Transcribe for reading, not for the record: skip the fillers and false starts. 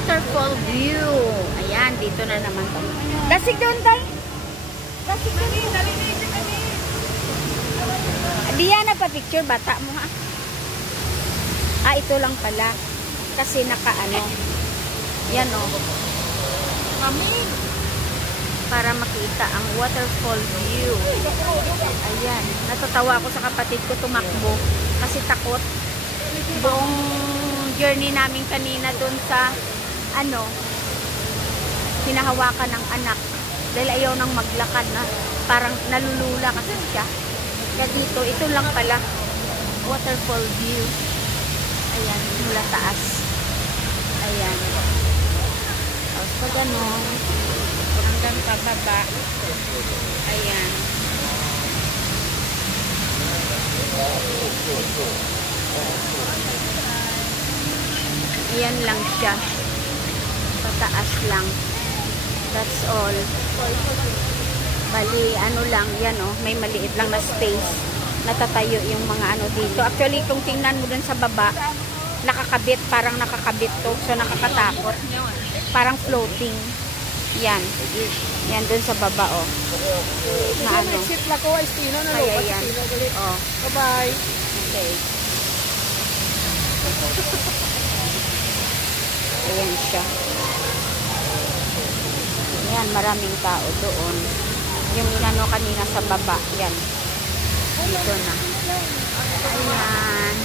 waterfall view. Ayan, dito na naman to. Dasig doon tayo. Dasig doon. Diyan nagpa-picture, bata mo ha. Ah, ito lang pala. Kasi nakaano. Yan o. Mami. Para makita ang waterfall view. Ayan. Natatawa ako sa kapatid ko tumakbo. Kasi takot. Buong journey namin kanina dun sa ano, hinahawakan ng anak. Dahil ayaw nang maglakad na. Parang nalulula kasi siya. Kaya dito, ito lang pala. Waterfall view. Ayan, mula taas. Ayan. Tapos pa gano'n. Hanggang pababa. Ayan. Ayan lang siya. Pataas lang. That's all. Bali, ano lang, yan oh, may maliit lang na space. Natatayo yung mga ano dito. Actually, kung tingnan mo dun sa baba, nakakabit, parang nakakabit to. So, nakakatakot. Parang floating. Yan. Yan dun sa baba, oh. Na ano. Kaya yan. Oh. Bye-bye. Okay. Ayan siya. Ayan, maraming tao doon. Yung inano kanina sa baba. Yan. Dito na. Ayan.